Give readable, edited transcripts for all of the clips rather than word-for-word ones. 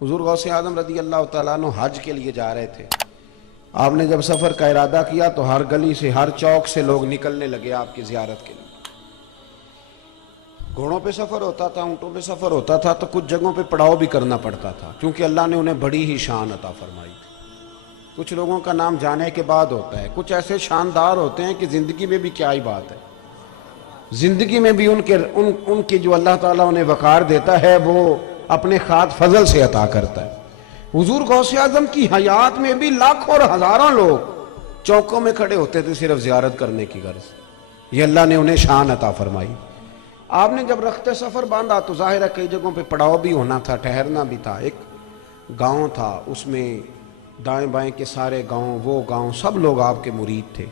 حضور غوث اعظم رضی اللہ تعالیٰ عنہ حج کے لیے جا رہے تھے. آپ نے جب سفر کا ارادہ کیا تو ہر گلی سے ہر چوک سے لوگ نکلنے لگے آپ کی زیارت کے لیے. گھوڑوں پہ سفر ہوتا تھا, اونٹوں پہ سفر ہوتا تھا, تو کچھ جگہوں پہ پڑاؤ بھی کرنا پڑتا تھا کیونکہ اللہ نے انہیں بڑی ہی شان عطا فرمائی تھی. کچھ لوگوں کا نام جانے کے بعد ہوتا ہے, کچھ ایسے شاندار ہوتے ہیں کہ زندگی میں بھی کیا ہی بات ہے, زندگی میں بھی ان کی جو اللہ تعالیٰ انہیں وقار دیتا ہے وہ اپنے خاص فضل سے عطا کرتا ہے. حضور غوث اعظم کی حیات میں بھی لاکھوں اور ہزاروں لوگ چوکوں میں کھڑے ہوتے تھے صرف زیارت کرنے کی غرض. یہ اللہ نے انہیں شان عطا فرمائی. آپ نے جب رخت سفر باندھا تو ظاہر ہے کئی جگہوں پہ پڑاؤ بھی ہونا تھا, ٹھہرنا بھی تھا. ایک گاؤں تھا, اس میں دائیں بائیں کے سارے گاؤں, وہ گاؤں سب لوگ آپ کے مرید تھے.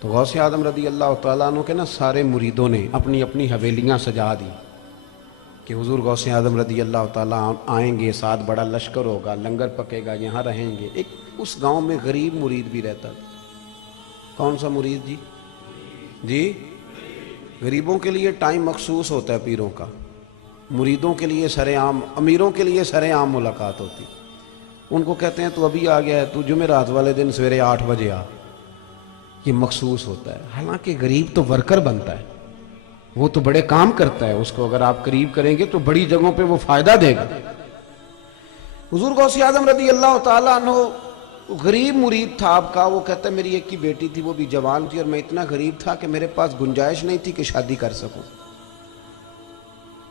تو غوث اعظم رضی اللہ تعالیٰ عنہ کے سارے مریدوں نے اپنی اپنی حویلیاں سجا دی کہ حضور غوث اعظم رضی اللہ تعالیٰ آئیں گے, ساتھ بڑا لشکر ہوگا, لنگر پکے گا, یہاں رہیں گے. ایک اس گاؤں میں غریب مرید بھی رہتا تھا. کون سا مرید جی؟ جی, غریبوں کے لیے ٹائم مخصوص ہوتا ہے پیروں کا, مریدوں کے لیے سر عام, امیروں کے لیے سر عام ملاقات ہوتی. ان کو کہتے ہیں تو ابھی آ گیا ہے, تو جمعرات والے دن سویرے 8 بجے آ. یہ مخصوص ہوتا ہے. حالانکہ غریب تو ورکر بنتا ہے, وہ تو بڑے کام کرتا ہے, اس کو اگر آپ قریب کریں گے تو بڑی جگہوں پہ وہ فائدہ دے گا. حضور غوث اعظم رضی اللہ تعالیٰ عنہ غریب مرید تھا آپ کا. وہ کہتا ہے میری ایک کی بیٹی تھی, وہ بھی جوان تھی, اور میں اتنا غریب تھا کہ میرے پاس گنجائش نہیں تھی کہ شادی کر سکوں.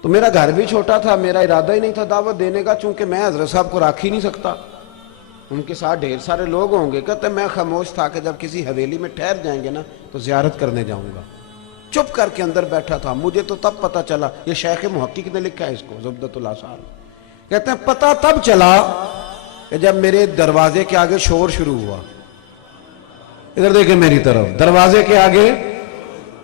تو میرا گھر بھی چھوٹا تھا, میرا ارادہ ہی نہیں تھا دعوت دینے کا, چونکہ میں حضرت صاحب کو رکھ ہی نہیں سکتا, ان کے ساتھ ڈھیر سارے لوگ ہوں گے. کہتے ہیں میں خاموش تھا کہ جب کسی حویلی میں ٹھہر جائیں گے نا تو زیارت کرنے جاؤں گا. چپ کر کے اندر بیٹھا تھا. مجھے تو تب پتہ چلا, یہ شیخ محقق نے لکھا ہے اس کو, زبدۃ الاثار. کہتے ہیں پتہ تب چلا کہ جب میرے دروازے کے آگے شور شروع ہوا. ادھر دیکھیں میری طرف, دروازے کے آگے.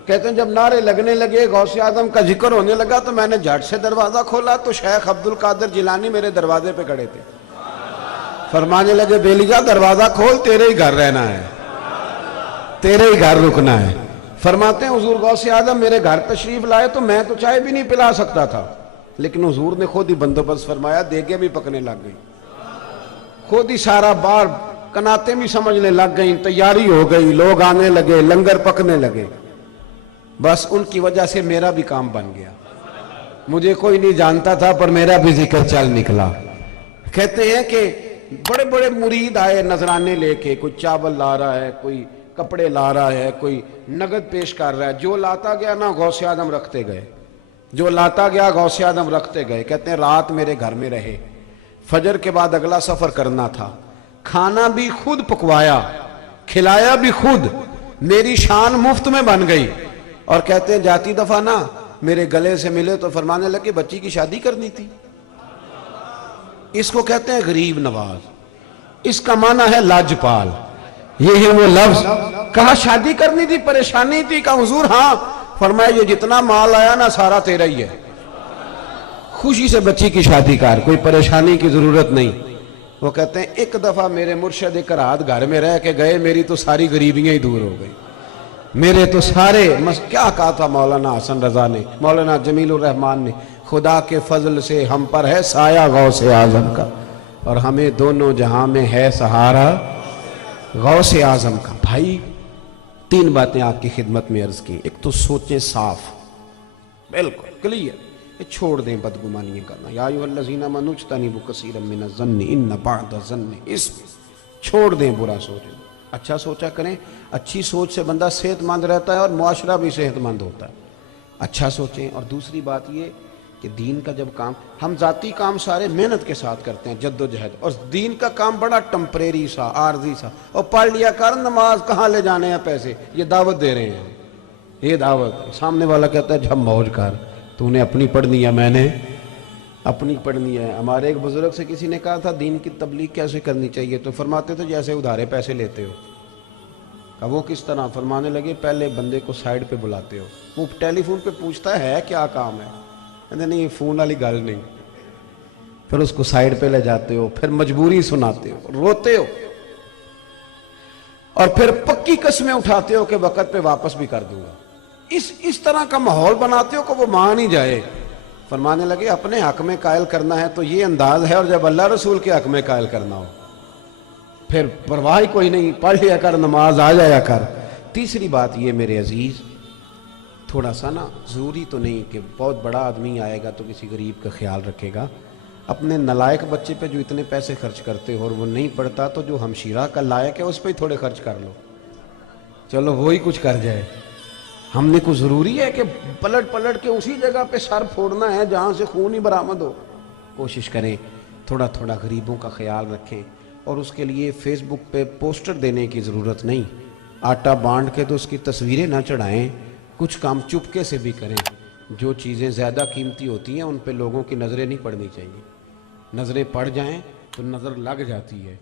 کہتے ہیں جب نعرے لگنے لگے, غوث اعظم کا ذکر ہونے لگا, تو میں نے جھٹ سے دروازہ کھولا تو شیخ عبد القادر جیلانی میرے دروازے پہ کھڑے تھے. فرمانے لگے بیلیجا دروازہ کھول, تیرے ہی گھر رہنا ہے, تیرے ہی گھر رکنا ہے. فرماتے ہیں حضور غوث اعظم میرے گھر تشریف لائے تو میں تو چائے بھی نہیں پلا سکتا تھا, لیکن حضور نے خود ہی بندوبست فرمایا, دیگیں بھی پکنے لگ گئی, خود ہی سارا بار کناتیں بھی سمجھنے لگ گئیں, تیاری ہو گئی, لوگ آنے لگے, لنگر پکنے لگے. بس ان کی وجہ سے میرا بھی کام بن گیا. مجھے کوئی نہیں جانتا تھا پر میرا بھی ذکر چل نکلا. کہتے ہیں کہ بڑے بڑے مرید آئے نذرانے لے کے, کوئی چاول لا رہا ہے, کوئی کپڑے لا رہا ہے, کوئی نگد پیش کر رہا ہے. جو لاتا گیا نا غوث اعظم رکھتے گئے, جو لاتا گیا غوث اعظم رکھتے گئے. کہتے ہیں رات میرے گھر میں رہے, فجر کے بعد اگلا سفر کرنا تھا, کھانا بھی خود پکوایا, کھلایا بھی خود, میری شان مفت میں بن گئی. اور کہتے ہیں جاتی دفعہ نا میرے گلے سے ملے تو فرمانے لگے بچی کی شادی کرنی تھی. اس کو کہتے ہیں غریب نواز, اس کا معنی ہے لاجپال. یہ ہے وہ لفظ. کہا شادی کرنی تھی, پریشانی تھی. کہا حضور ہاں. فرمایا یہ جتنا مال آیا نا سارا تیرا ہی ہے, خوشی سے بچی کی شادی کر, کوئی پریشانی کی ضرورت نہیں. وہ کہتے ہیں ایک دفعہ میرے مرشد اقراد گھر میں رہ کے گئے, میری تو ساری غریبیاں ہی دور ہو گئی. میرے تو سارے کیا کہا تھا مولانا حسن رضا نے, مولانا جمیل الرحمان نے, خدا کے فضل سے ہم پر ہے سایہ غوث اعظم کا, اور ہمیں دونوں جہاں میں ہے سہارا غوث اعظم کا. بھائی 3 باتیں آپ کی خدمت میں عرض کی. ایک تو سوچیں صاف, بالکل کلیئر, چھوڑ دیں بدگمانیاں کرنا. یا ایھا الذین آمنوا اجتنبوا کثیرا من الظن ان بعض الظن اثم. چھوڑ دیں برا سوچیں, اچھا سوچا کریں. اچھی سوچ سے بندہ صحت مند رہتا ہے اور معاشرہ بھی صحت مند ہوتا ہے. اچھا سوچیں. اور دوسری بات یہ کہ دین کا جب کام, ہم ذاتی کام سارے محنت کے ساتھ کرتے ہیں, جد و جہد, اور دین کا کام بڑا ٹمپریری سا, عارضی سا, اور پڑھ لیا کر نماز, کہاں لے جانے ہیں پیسے, یہ دعوت دے رہے ہیں, یہ دعوت. سامنے والا کہتا ہے جب موج کر, تو نے اپنی پڑھنی ہے, میں نے اپنی پڑھنی ہے. ہمارے ایک بزرگ سے کسی نے کہا تھا دین کی تبلیغ کیسے کرنی چاہیے, تو فرماتے تھے جیسے ادھارے پیسے لیتے ہو. کہا وہ کس طرح؟ فرمانے لگے پہلے بندے کو سائیڈ پہ بلاتے ہو, وہ ٹیلی فون پہ پوچھتا ہے کیا کام ہے, کہتے نہیں فون والی گل نہیں, پھر اس کو سائیڈ پہ لے جاتے ہو, پھر مجبوری سناتے ہو, روتے ہو, اور پھر پکی قسمیں اٹھاتے ہو کہ وقت پہ واپس بھی کر دوں گا. اس طرح کا ماحول بناتے ہو کہ وہ مان ہی جائے. فرمانے لگے اپنے حق میں قائل کرنا ہے تو یہ انداز ہے، اور جب اللہ رسول کے حق میں قائل کرنا ہو پھر پرواہ کوئی نہیں، پڑھ لیا کر، نماز آ جایا کر۔ تیسری بات یہ میرے عزیز، تھوڑا سا نا ضروری تو نہیں کہ بہت بڑا آدمی آئے گا تو کسی غریب کا خیال رکھے گا، اپنے نالائق بچے پہ جو اتنے پیسے خرچ کرتے ہو اور وہ نہیں پڑھتا تو جو ہمشیرہ کا لائق ہے اس پہ ہی تھوڑے خرچ کر لو، چلو وہی کچھ کر جائے۔ ہم نے کوئی ضروری ہے کہ پلٹ پلٹ کے اسی جگہ پہ سر پھوڑنا ہے جہاں سے خون ہی برآمد ہو؟ کوشش کریں تھوڑا تھوڑا غریبوں کا خیال رکھیں، اور اس کے لیے فیس بک پہ پوسٹر دینے کی ضرورت نہیں، آٹا بانٹ کے تو اس کی تصویریں نہ چڑھائیں، کچھ کام چپکے سے بھی کریں۔ جو چیزیں زیادہ قیمتی ہوتی ہیں ان پہ لوگوں کی نظریں نہیں پڑنی چاہیے، نظریں پڑ جائیں تو نظر لگ جاتی ہے۔